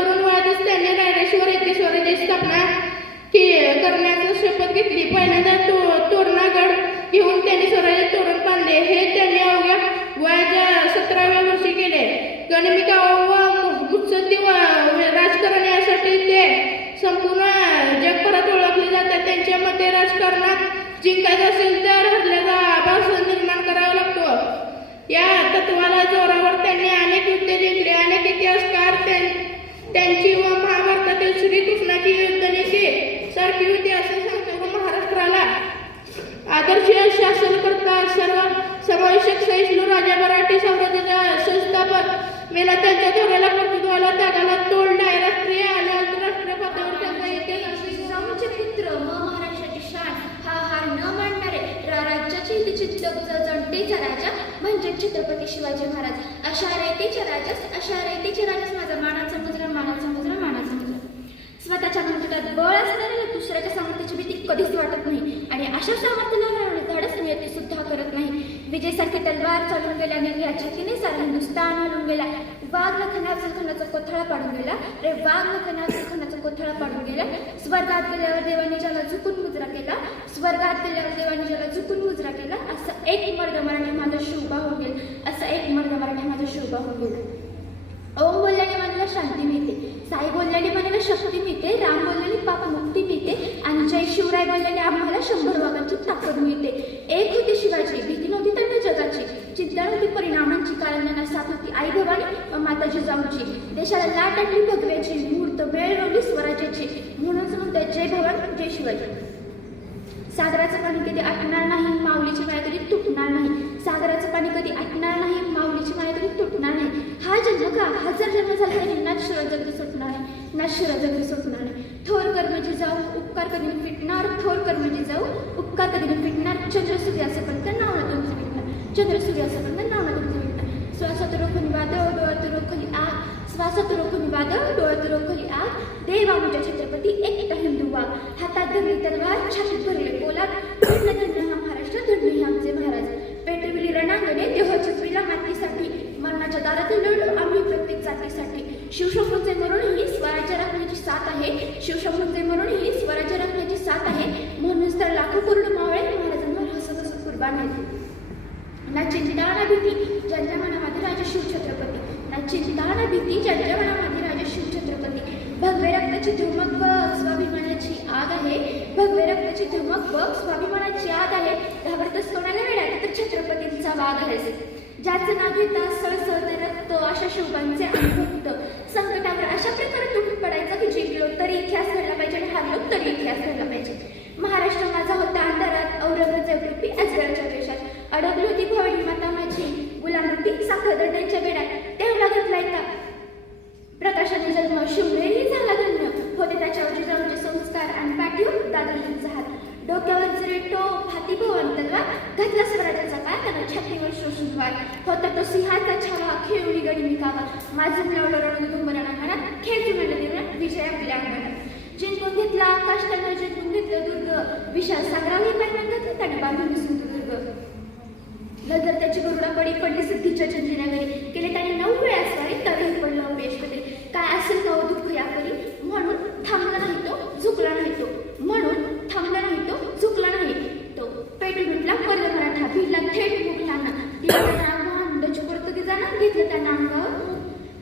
तरुण वयातच त्यांनी रायरेश्वर येथे स्वराज्याची स्थापना करण्याची शपथ घेतली. पहिल्यांदा तोरणागड घेऊन त्यांनी स्वराज्य तोरण बांधले. हे त्यांनी अवघ्या वयाच्या 17व्या वर्षी केले. गणिमिका व मुत्सद्दी राजकारण यासाठी ते संपूर्ण जगभरात ओळखले जातात. त्यांच्या मते राजकारणात जिंकायचं असेल तर हरल्याचा आभास निर्माण करावा लागतो. या तत्वाला जोरावर त्यांनी अनेक युद्धे जिंकली. अनेक इतिहासकार त्यांची व महाभारतातील श्रीकृष्णाची युद्धनीती सारखी होती असे सांगतात. महाराष्ट्राला आदर्श शासनकर्ता सर्व समावेशक सहिष्णू राजा मराठी साम्राज्याचा संस्थापक मेला. त्यांच्या धोरणाला कर्तृत्वाला त्यागाला तोल नाही. राष्ट्रीय आणि आंतरराष्ट्रीय पातळीवर त्यांचा इतिहास रामचे पुत्र महाराष्ट्राची शान हा हार न मानणारे राज्याचे जनतेचा राजा म्हणजे छत्रपती शिवाजी महाराज. अशा रीतीचे राजाच माझा मानाचा मुजरा मानाचा मुजरा मानाचा मुजरा. स्वतःच्या मनगटात बळ असणाऱ्याला दुसऱ्याच्या सामर्थ्याची भीती कधीच वाटत नाही आणि अशा सामर्थ्याला धाडस नियती सुद्धा करत नाही. विजयसारखी तलवार चालून गेल्याने या छातीने सारा हिंदुस्तान हलून गेला. वाघ लखना अफजलखानाचा कोथळा पाडून गेला. वाघ लखना अफजलखानाचा कोथळा पाडून गेला. स्वर्गात गेल्यावर देवाने ज्याला झुकून मुजरा केला, स्वर्गात गेल्यावर देवाने ज्याला झुकून मुजरा केला, असं एक मर्द मराठी माझा शिवबा होऊन गेला. असं एक मर्द मराठी माझा शिवबा होऊन गेला. ओम बोलल्याने मनाला शांती मिळते, साई बोलल्याने मनाला शक्ती मिळते, राम बोलल्याने पाप मुक्ती मिळते आणि जय शिवराय बोलल्याने आम्हाला 100 वाघांची ताकद मिळते. एक होती शिवाजी, भीती नव्हती त्यांना जगाची, चिंता नव्हती परिणामांची, कारण त्यांना साथ होती आई भवानी व माता जिजाऊची. देशाला लाट आणली भगव्याची, मुहूर्त वेळ रोवली स्वराज्याची, म्हणून म्हणतात जय भवानी जय शिवाजी. सागराचं पाणी कधी आटणार नाही, माऊलीची माया कधी तुटणार नाही. सागराचं पाणी कधी आटणार नाही, माऊलीची माया कधी तुटणार नाही. हा जन्म का 1000 जन्म झाला तरी नाश्वर जगरी सुटणार नाही, नाश्वर जगरी सुटणार नाही. थोर कर्मजी जाऊ उपकार कधी फिटणार, थोर कर्मजी जाऊ उपकार कधी फिटणार. चंद्र सूर्यासपर्यंत नाव ना तुमचं भेटणार, चंद्र सूर्यासपर्यंत नाव ना तुमचं भेटणार. श्वासात रोखून वादळ, डोळ्यात रोखली आग, श्वासात रोखून वादळ, डोळ्यात रोखली आग. देवा म्हणजे छत्रपती एकटा हिंदू वाघ, हातात धरली तलवार, छातीत धरले पोलाद. धन्य धन्य हा महाराष्ट्र, धन्य हे आमचे महाराज. पेटविली रणांगणे देह चितविला मातीसाठी, मरणाच्या दारात लढलो आम्ही प्रत्येक जातीसाठी. शिवशंभूंचे मरण ही स्वराज्य राखण्याची साथ आहे, शिवशंभूंचे मरण ही स्वराज्य राखण्याची साथ आहे. म्हणूनच तर लाखो करोड मावळे महाराजांवर हसत हसत कुर्बान आहेत. ना चिंता ना भीती ज्यांच्या मनामध्ये राजा शिवछत्रपती, ना चिंता ना भीती ज्यांच्या मनामध्ये राजा शिवछत्रपती. भगवे रक्ताची धमक बघ स्वाभिमानाची आग आहे, भगवे रक्ताची धमक बघ स्वाभिमानाची आग आहे. घाबरतच कोणाला वेळा तर छत्रपतींचा वाघ आहे. ज्याचं नाव घेता सळसळते रक्त अशा शिवबांचे अनुभक्त. संकटावर अशा प्रकारे तुटून पडायचा की जिंकलो तरी इतिहास घडला पाहिजे आणि हारलो तरी इतिहास घडला पाहिजे. महाराष्ट्र माझा होता अंधारात, औरंगजेब रूपी अजगराच्या देशात. अडकली होती भवानी माता माझी, गुलाम रूपी साखरदंड्यांच्या बेड्यात. तेवढा घातलाय का प्रकाशाने जन्म, शिवनेरी झाला धन्य. होते त्याच्यावर जिजाऊचे संस्कार आणि पाठीवर दादाजींचा हात. डोक्यावर जरे टोप, हाती भवानी तलवार, घातला स्वराज्याचा पाय, त्याला छातीवर शोषून वार. होता तो सिंहाचा छावा, खेळून गणिमिकावा. माझं मिळवलं रणदुंबरा अंगणात, खेळ जुळवलं देवळात, विजय आपल्या अंगणात. जिंकून घेतला आकाश, त्यानं जिंकून घेतलं दुर्ग. विशाल सागरावही पायमन घातलं त्याने बांधून सिंधुदुर्ग. नंतर त्याची गरुडापडी पडली सिद्धीच्या चंद्रिनागरी. केले त्याने 9 वेळा स्वारी, तरीही पडलं अपयश कधी. काय असेल का दुःख यापरी, म्हणून थांबला नाही तो, झुकला नाही तो, म्हणून थांबला नाही तो, झुकला नाही तो. पेटू मिटला पडला मराठा, भिडला थेट मुघलांना. पोर्तुगीजांना घेतलं त्यांना अंगावर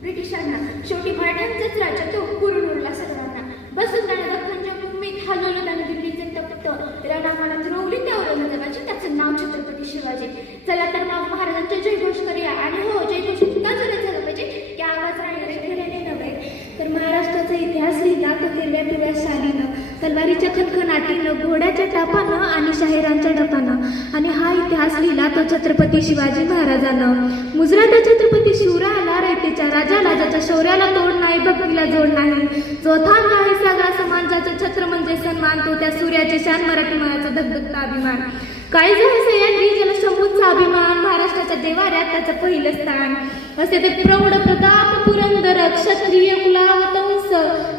ब्रिटिशांना. शेवटी मराठ्यांचाच राज्य तो पुरून उरला सर्वांना. बसून त्याने दख्खनच्या भूमीत हलवलं त्याने दिल्लीचे तप्त. रणांगणात रोवली त्या औरंगजेबाची, त्याचं नाव छत्रपती शिवाजी. चला तर नाव महाराजांचे जयघोष करूया. आणि हो, जयघोष इतका जोरात झाला पाहिजे की आवाज राहण्याने नव्हे. तर महाराष्ट्राचा इतिहास लिहिला तो हिरव्या पिवळ्या शालीनं, तलवारीच्या खणखणाटीनं, घोड्याच्या टापानं आणि शाहिरांच्या डपानं. आणि हा इतिहास लिहिला तो छत्रपती शिवाजी महाराजानं. मुजरा त्या छत्रपती शिवरायाला, रयतेच्या राजाला, ज्याच्या शौर्याला तोड नाही, भक्तीला जोड नाही. जो थांब आहे सागरा समान, ज्याचं छत्र म्हणजे सन्मान, तो त्या सूर्याचे शान, मराठी मायाचा धगधगता अभिमान. काय झालं सह्याद्री, ज्याला शंभूंचा अभिमान, महाराष्ट्राच्या देवाऱ्यात त्याचं पहिलं स्थान. असे ते प्रौढ प्रताप पुरंदर, क्षत्रिय कुलावतंस,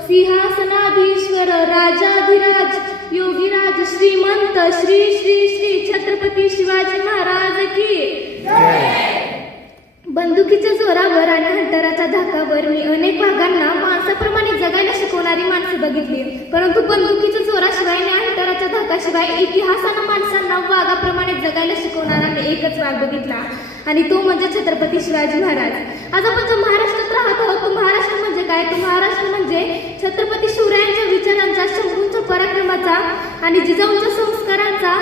सिंहासनाधीश्वर, राजाधिराज, योगीराज, श्रीमंत, श्री श्री श्री छत्रपती शिवाजी महाराज की बंदुकीच्या जोरावर आणि हंटराच्या धाकावर मी अनेक वाघांना माणसाप्रमाणे जगायला शिकवणारी माणसं बघितली, परंतु बंदुकीच्या जोराशिवाय आणि हंटराच्या धाकाशिवाय इतिहासानं माणसांना वाघाप्रमाणे जगायला विचारणारा मी एकच वाघ बघितला आणि तो म्हणजे छत्रपती शिवाजी महाराज. आज आपण जो महाराष्ट्रात राहत आहोत तो महाराष्ट्र म्हणजे काय? तो महाराष्ट्र म्हणजे छत्रपती शिवरायांच्या विचारांचा, शंभूंच्या पराक्रमाचा आणि जिजाऊंच्या संस्कारांचा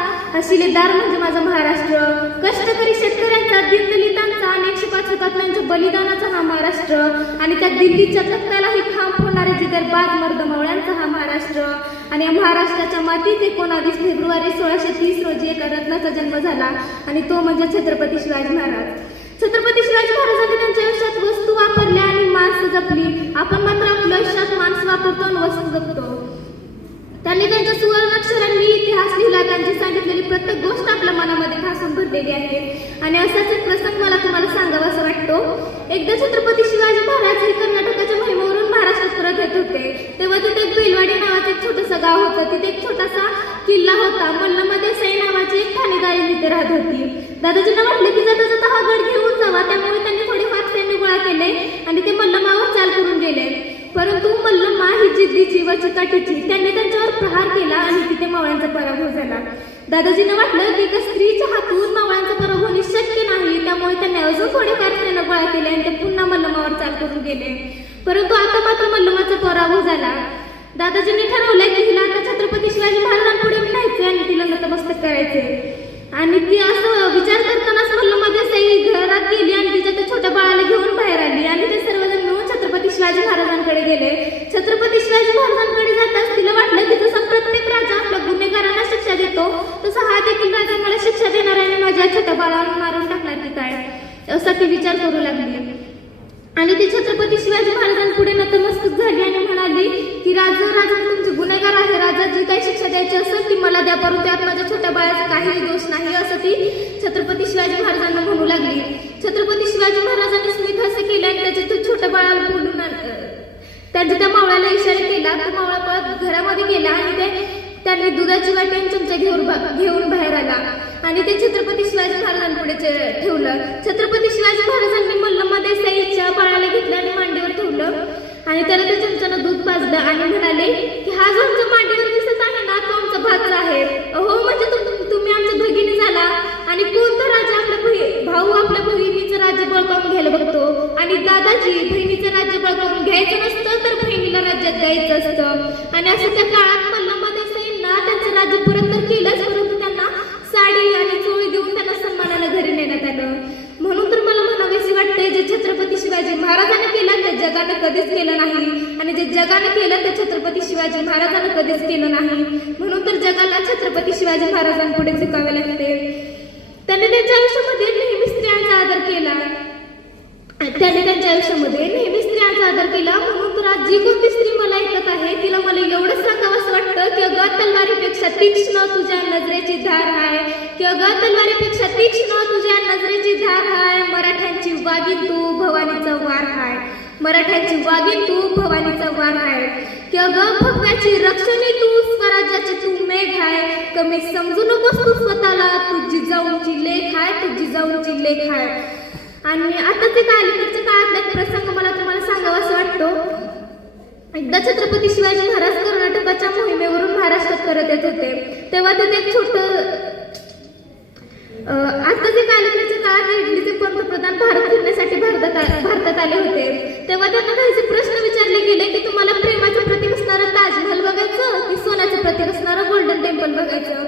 शिलेदार म्हणजे माझा महाराष्ट्र. कष्टकरी शेतकऱ्यांचा, दीनदलितांचा आणि 105 हुतात्म्यांच्या बलिदानाचा हा महाराष्ट्र आणि त्या दिल्लीच्या तख्त्यालाही खांब फोडणारे जिगरबाज मर्दमावळ्यांचा हा महाराष्ट्र. आणि या महाराष्ट्राच्या मातीत 19 फेब्रुवारी 1630 रोजी एका रत्नाचा जन्म झाला आणि तो म्हणजे छत्रपती शिवाजी महाराज. छत्रपती शिवाजी महाराजांनी त्यांच्या आयुष्यात वस्तू वापरल्या आणि माणसं जपली. आपण मात्र आपल्या आयुष्यात माणसं वापरतो आणि वस्तू जपतो. त्यांनी त्यांच्या सुवर्णाक्षरांनी इतिहास लिहिला. त्यांची सांगितलेली प्रत्येक गोष्ट आपल्या मनामध्ये ठासून भरलेली आहे. आणि असाच एक प्रसंग मला तुम्हाला सांगावा असं वाटतो. एकदा छत्रपती शिवाजी महाराज हे कर्नाटकाच्या महिमेवरून महाराष्ट्रात परत येत होते. तेव्हा तिथे एक बेलवाडी नावाचं एक छोटंसं गाव होतं. तिथे एक छोटासा किल्ला होता. मल्लमध्ये सई नावाची एक ठाणेदारी तिथे राहत होती. दादाजींना वाटले की जाता जाता हा गड घेऊन जावा, त्यामुळे त्यांनी थोडेफार सैन्य गोळा केले आणि ते मल्लमावर चाल करून गेले. परंतु मल्लमा ही जिद्दीची व चिकाटीची. त्यांनी त्यांच्यावर प्रहार केला आणि तिथे मावळ्यांचा पराभव झाला. दादाजींना वाटलं की एका स्त्रीच्या हातून मावळ्यांचा पराभव होणे शक्य नाही, त्यामुळे त्यांनी अजून थोडेफार सैन्य गोळा केले आणि ते पुन्हा मल्लमावर चाल करून गेले. परंतु आता मात्र मल्लमाचा पराभव झाला. दादाजींनी ठरवलं की हिला आता छत्रपती शिवाजी महाराजांपुढे न्यायचे आणि तिला नतमस्तक करायचे. आणि ती असं विचार करतानाच मल्लमध्ये सई घरात गेली आणि तिच्या त्या छोट्या बाळाला घेऊन बाहेर आली आणि ते सर्वजण मिळून छत्रपती शिवाजी महाराजांकडे गेले. छत्रपती शिवाजी महाराजांकडे जाताच तिला वाटलं की जसा प्रत्येक राजा आपल्या गुन्हेगारांना शिक्षा देतो तसा हा देखील राजा मला शिक्षा देणार आहे आणि माझ्या छोट्या बाळाला मारून टाकणार की काय, असा ती विचार करू लागली. आणि ती छत्रपती शिवाजी महाराजांपुढे नतमस्तक झाली आणि म्हणाली की राजा तुमचे गुन्हेगार आहे. राजा जी काही शिक्षा द्यायची असेल ती मला द्या, परंतु त्यात माझ्या छोट्या बाळाचा काहीही दोष नाही, असं ती छत्रपती शिवाजी महाराजांना म्हणू लागली. छत्रपती शिवाजी महाराजांनी स्मित हास्य केले आणि त्याच्या छोट्या बाळाला बोलून त्यांच्या त्या मावळ्याला इशारा केला. तो मावळा पळत घरामध्ये गेला आणि त्यांनी दुधाची वाटी आणि चमचा घेऊन बाहेर आला आणि ते छत्रपती शिवाजी महाराजांपुढे ठेवलं. छत्रपती शिवाजी महाराजांनी मल्लमध्ये सईच्या बाळाला घेतलं आणि मांडीवर ठेवलं आणि त्याला त्या चमच्यानं दूध पाजलं आणि म्हणाले की हा जो आमच्या मांडीवर दिसत आहे ना तो आमचा भाचा आहे. हो म्हणजे तुम्ही आमच्या भगिनी झाला. आणि कोणता राजा आपल्या भाऊ आपल्या बहिणीचं राज्य बळकावून घ्यायला बघतो आणि दादाजी बहिणीचं राज्य बळकावून घ्यायचं नसतं तर बहिणीला राज्यात द्यायचं असतं. आणि असं त्या काळात मल्लमध्ये सईंना त्यांचं राज्य परत तर केलंच, परंतु त्यांना साडी आणि चोळी देऊन त्यांना सन्मानानं घरी नेण्यात आलं. म्हणून तर मला म्हणावेसे वाटते जे छत्रपती शिवाजी महाराजांनी केलं ते जगानं कधीच केलं नाही आणि जे जगाने केलं ते छत्रपती शिवाजी महाराजांनी कधीच केलं नाही. म्हणून तर जगाला छत्रपती शिवाजी महाराजांपुढे झुकावे लागते. त्यांनी त्यांच्या आयुष्यामध्ये नेहमी स्त्रियांचा आदर केला. म्हणून तर आज जी कोणती स्त्री मला ऐकत आहे तिला मला एवढंच सांगावं असं वाटतं की अगं तलवारीपेक्षा तीक्ष्ण तुझ्या नजरेची धार आहे, की अगं तलवारीपेक्षा तीक्ष्ण तुझ्या नजरेची धार आहे. मराठ्यांची वागीन तू भवानीचा वार आहे, मराठ्यांची वागीन तू भवानीचा वार आहे. की अगं भगव्याची रक्षणी तू, स्वराज्याची तू मेघ आहे. कमी समजू नकोस तू स्वतःला, तू जिजाऊंची लेख आहे, तू जिजाऊंची लेख आहे. आणि आता ते अलीकडच्या काळातला एक प्रसंग मला तुम्हाला सांगावा असं वाटतो. एकदा छत्रपती शिवाजी महाराज कर्नाटकाच्या मोहिमेवरून महाराष्ट्रात परत येत होते. तेव्हा तिथे एक आता ते अलीकडच्या काळात इटलीचे पंतप्रधान भारत फिरण्यासाठी भारतात आले होते. तेव्हा त्यांना काहीसे प्रश्न विचारले गेले की तुम्हाला प्रेमाचं प्रतीक असणारं ताजमहल बघायचं की सोन्याचं प्रतीक असणारं गोल्डन टेम्पल बघायचं.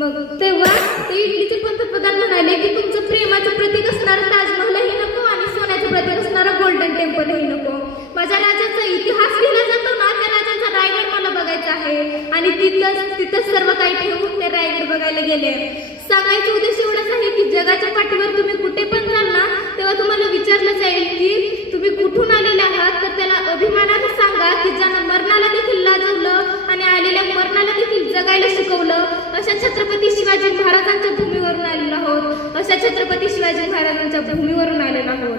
मग तेव्हा ते इटलीचे पंतप्रधान म्हणाले की तुमचं प्रेमाचं प्रतीक असणारं ताजमहलही नको आणि सोन्याचं प्रतीक असणारं गोल्डन टेम्पलही नको. माझ्या राजाचा इतिहास लिहिला जातो ना त्या राजाचा रायगड मला बघायचा आहे. आणि तिथंच सर्व काही ठेवून ते रायगड बघायला गेले. सांगायचा उद्देश एवढाच आहे की जगाच्या पाठीवर तुम्ही कुठे पण जाल ना तेव्हा तुम्हाला विचारलं जाईल की तुम्ही कुठून आलेले आहात, तर त्याला अभिमानाने सांगा की ज्यानं मरणाला देखील लाजवलं आणि आलेल्या मरणाला देखील जगायला शिकवलं अशा छत्रपती शिवाजी महाराजांच्या भूमीवरून आलेलो आहोत, अशा छत्रपती शिवाजी महाराजांच्या भूमीवरून आलेलो आहोत.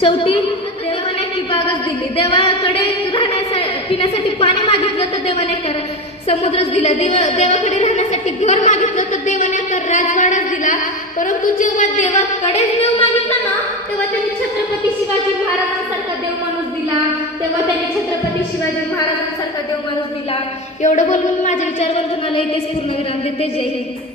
शेवटी देवाने ती बागच दिली. देवाकडे पिण्यासाठी पाणी मागितलं तर देवाने समुद्रच दिला. देवाकडे राहण्यासाठी घर मागितलं तर देवाने राजवाडाच दिला. परंतु जेव्हा देवाकडे देव मागितला ना देव माणूस दिला. एवढं बोलून मी माझे विचार मंथनाला इथेच पूर्णविराम देते. जय हिंद.